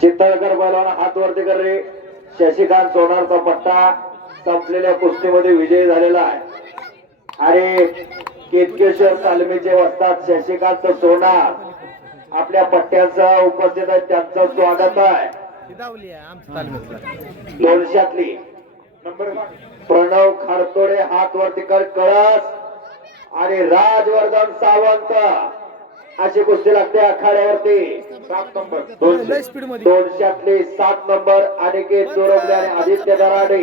चितळकर बैलाला हात वरती कर रे. शशिकांत सोनारचा पट्टा संपलेल्या कुस्तीमध्ये विजयी झालेला आहे. आणि केतकेश्वर तालमीचे वसतात शशिकांत सोनार. आपल्या पट्ट्याचं उपस्थित आहे त्यांचं स्वागत आहे. लोणशातली दोनशातली नंबर प्रणव खारतोडे हात वरती कर कळस. आणि राजवर्धन सावंत. अशी कुस्ती लागते आखाड्यावरती. सात नंबर. लय दोनशे सात नंबर अनिकेत चोरबले आणि आदित्य दराडे.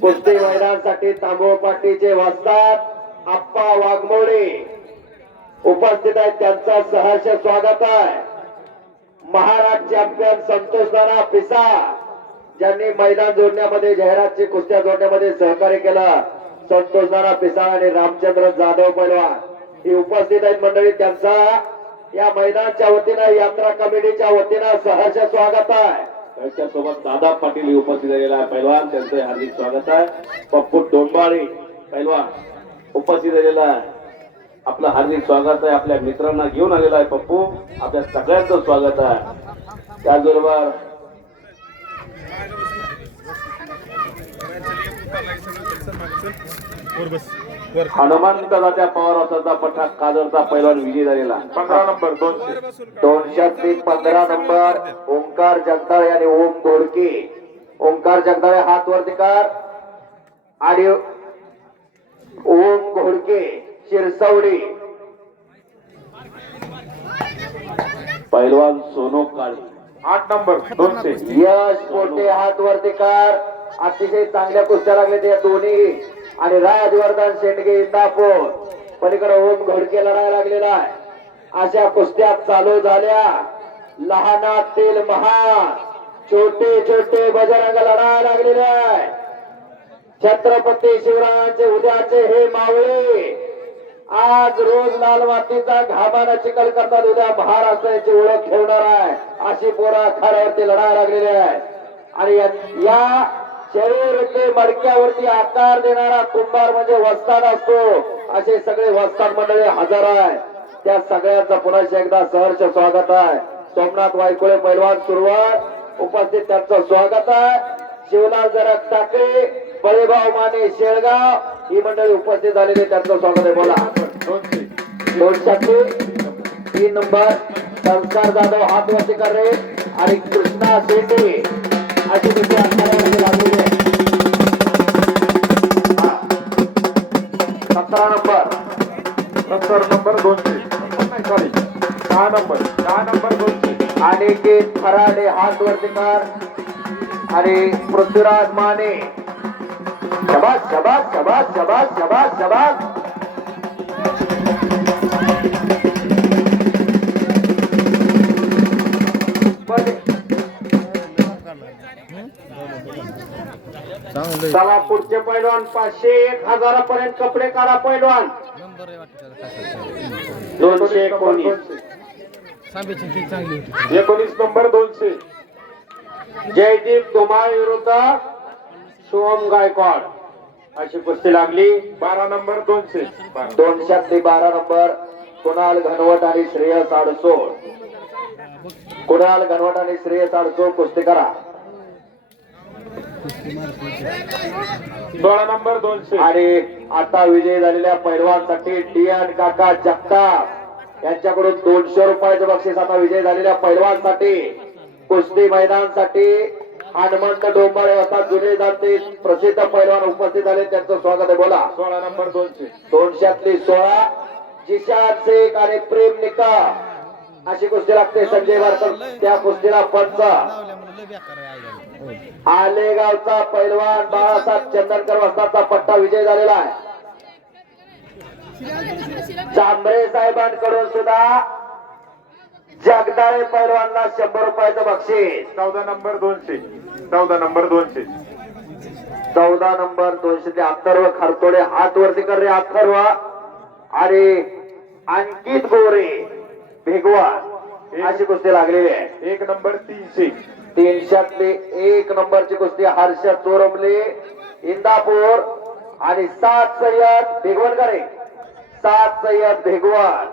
कुस्ती मैदानासाठी तांबो पाटीचे वाजतात. आप्पा वाघमोडे. उपस्थित आहेत त्यांचं सहर्ष स्वागत आहे. महाराज चॅम्पियन संतोष नाना पिसा ज्यांनी मैदान जोडण्यामध्ये जाहिरातची कुस्त्या जोडण्यामध्ये सहकार्य केलं. संतोष नाना पिसा आणि रामचंद्र जाधव पैलवान. हे उपस्थित आहेत मंडळी त्यांचा या मैदानच्या वतीनं यात्रा कमिटीच्या वतीनं सहर्ष स्वागत आहे. त्यांच्यासोबत दादा पाटील उपस्थित झालेला आहे पैलवान त्यांचं हार्दिक स्वागत आहे. पप्पू डोंबाळे पैलवान उपस्थित झालेला आहे. आपलं हार्दिक स्वागत आहे. आपल्या मित्रांना घेऊन आलेला आहे पप्पू. आपल्या सगळ्यांचं स्वागत आहे. त्याचबरोबर हनुमंत दात्या पवार असाचा पठा काजरचा पैलवान विजय झालेला. पंधरा नंबर दोनशे दोनशे पंधरा नंबर ओंकार जगदाळे आणि ओम घोडके. ओंकार जगदाळे हात वरती कर आणि ओम घोडके शिरसवडी. पैलवान सोनो काळे. आठ नंबर दोनशे. यश पोटे हात वरती कर अतिशय चांगल्या कुस्त्या लागल्या त्या दोन्ही. आणि राजवर्धन शेटगे इंदापूर. पलीकडे ओम घडके लढायला लागलेला आहे. अशा कुस्त्या चालू झाल्या. लहानातील महान छोटे छोटे बजरंग लढायला लागलेले आहे. छत्रपती शिवरायांचे उद्याचे हे मावळे. आज रोज लाल मातीचा घामाना चिकल करतात. उद्या महाराष्ट्राची ओळख ठेवणार आहे. अशी पोरा खऱ्यावरती लढायला लागलेली आहे. आणि या शरीर मडक्यावरती आकार देणारा कुंभार म्हणजे वस्ताद असतो. असे सगळे वस्ताद मंडळी हजार आहे त्या सगळ्यांचं पुन्हा एकदा सहर्ष स्वागत आहे. सोमनाथ वायकुळे पैलवान सुरुवात. उपस्थित त्यांचं स्वागत आहे. शिवलाल जरक टाकळे बळेभाऊ माने शेळगाव. ही मंडळी उपस्थित झालेली त्यांचं स्वागत आहे. बोला. दोनशे दोनशे तीन नंबर. संस्कार जाधव हात वरती कर रे आणि कृष्णा शेटे अशी तिथे लागलेली आहे सतरा नंबर. सत्तर नंबर दोनशे. सॉरी दहा नंबर. दहा नंबर दोनशे. आणि ते फराडे हात वरती आणि पृथ्वीराज माने. शबास शबास शबास शबास शबास शबास. चला पुढचे पैलवान पाचशे एक हजारापर्यंत कपडे काढा पैलवान. दोनशे एकोणीस. एकोणीस नंबर दोनशे. जयदीप धुमाळ विरुद्ध सोम गायकवाड. अशी कुस्ती लागली. बारा नंबर दोनशे. दोनशे बारा नंबर कुणाल घनवट आणि श्रेयस आडसोळ. कुणाल घनवट आणि श्रेयस आडसोळ कुस्ती करा. सोळा नंबर दोनशे. आणि आता विजयी झालेल्या पैलवानसाठी एन काका जगताप. यांच्याकडून दोनशे रुपयाचं बक्षीस आता विजय झालेल्या पैलवानसाठी. कुस्ती मैदानसाठी हनुमंत डोंबाळे असा जुने जाते प्रसिद्ध पैलवान उपस्थित झाले. त्यांचं स्वागत आहे. बोला. सोळा नंबर दोनशे. दोनशेतली सोळा. जिशाद शेख आणि प्रेम निकम. अशी कुस्ती लागते. संजय वारकर त्या कुस्तीला पंच. आलेगावचा पैलवान बाळासाहेब चंदनकर वस्ताचा पट्टा विजय झालेला आहे. चांबरे साहेबांकडून सुद्धा जगदाळे पैलवानला शंभर रुपयाचं बक्षीस. चौदा नंबर दोनशे. चौदा नंबर दोनशे. चौदा नंबर दोनशे ते अथर्व खरतोडे. हात वरती कर रे अथर्व. आणि अंकित गोरे. भिगवा अशी कुस्ती लागलेली आहे. एक नंबर तीनशे. तीनशेतली एक नंबरची कुस्ती हर्ष चोरमले इंदापूर आणि सात सय्यद भिगवणकरे सात सय्यद भिगवण.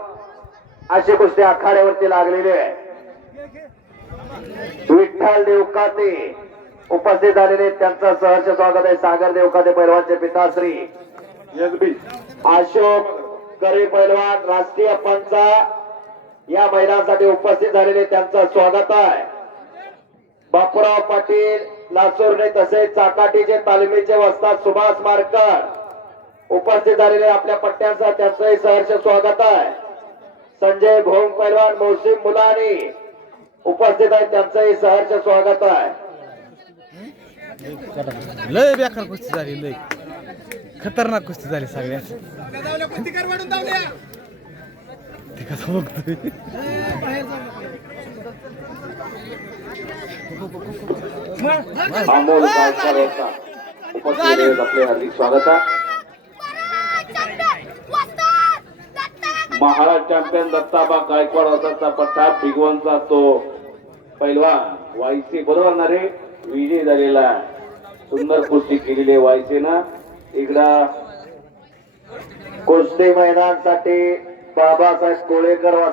अशी कुस्ती आखाड्यावरती लागलेली आहे. विठ्ठल देवकाते उपस्थित झालेले त्यांचं सहर्ष स्वागत आहे. सागर देवकाते पैलवानचे पिताश्री. अशोक करे पैलवान राष्ट्रीय पंच. या मैदानासाठी उपस्थित झालेले त्यांचं स्वागत आहे. बापूराव पाटील लासूरने तसेच चाकाटीचे तालमीचे वस्ताद सुभाष मारकर उपस्थित झालेले आपल्या पट्ट्यांचा त्यांचंही सहर्ष स्वागत आहे. संजय भोंग पैलवान मोसिम मुलानी उपस्थित आहेत त्यांचंही सहर्ष स्वागत आहे. लय बेकार कुस्ती झाली लय. खतरनाक कुस्ती झाली सगळ्यात. ते कसं बघतोय? अमोल गायकवाड होता उपस्थित आपले हार्दिक स्वागत आहे. महाराज चॅम्पियन दत्ताबा गायकवाड होता पट्टा भिगवणचा तो पैलवान वायसे बरोबर ना रे? विजय झालेला आहे. सुंदर कुस्ती केलेली आहे वायसीनं इकडं कुस्ती मैदानसाठी बाबासाहेब कोळेकर वाचता